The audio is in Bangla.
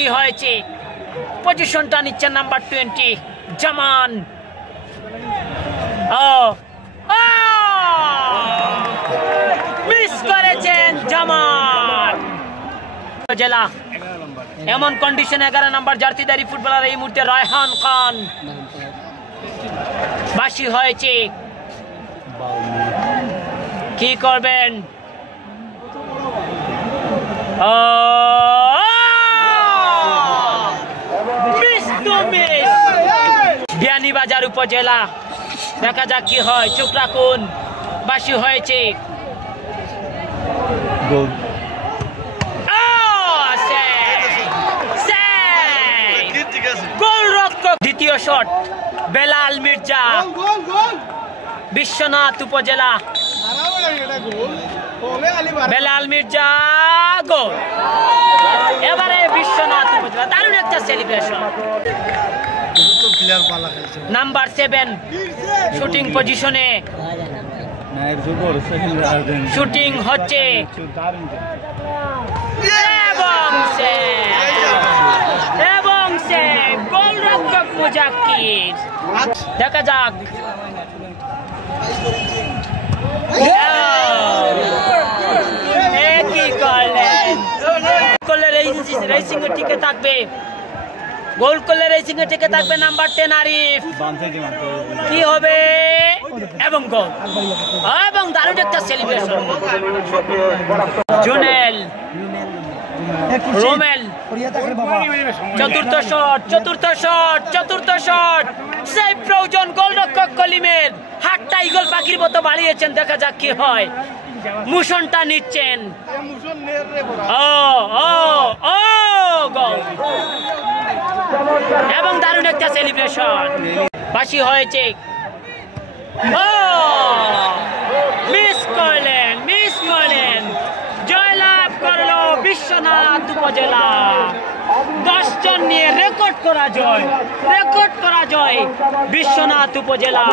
বাঁশি হয়েছে, পজিশনটা নিচ্ছেন নাম্বার 20 জামান। মিস করেছেন জামান। জেলা এমন কন্ডিশন 11 নম্বর জার্সিধারী ফুটবলার এই মুহূর্তে রায়হান খান। বাঁশি হয়েছে, কি করবেন? বিয়ানীবাজার উপজেলা, দেখা যাক কি হয়, চোখ রাখুন। বাঁশি হয়েছে, গোলরক্ষক। দ্বিতীয় শট বেলাল মির্জা, বিশ্বনাথ উপজেলা। বেলাল মির্জা গোল। এবারে বিশ্বনাথ উপজেলা, দারুণ একটা সেলিব্রেশন। নাম্বার 7 শুটিং পজিশনে, শুটিং হচ্ছে এবং সে গোলরক্ষক মুজাক্কির। দেখা যাক কি করলেন। রেসিং এর টিকে থাকবে, গোল করলে রেসিং এর টিকে থাকবে নাম্বার 10 আরিফ। কি হবে? এবং গোল, এবং দারুণ একটা সেলিব্রেশন। জুনেল রোমেল, চতুর্থ শট সেই প্রয়োজন। গোলরক্ষক কলিমের হাতটা ইগল পাখির মতো বাড়িয়েছেন। দেখা যাক কি হয়। মুশনটা নিচ্ছেন, গোল এবং দারুণ একটা সেলিব্রেশন। বাঁশি হয়েছে, মিস করলেন। জয়লাভ করলো বিশ্বনাথ উপজেলা। 10 জন নিয়ে রেকর্ড করা জয় বিশ্বনাথ উপজেলা।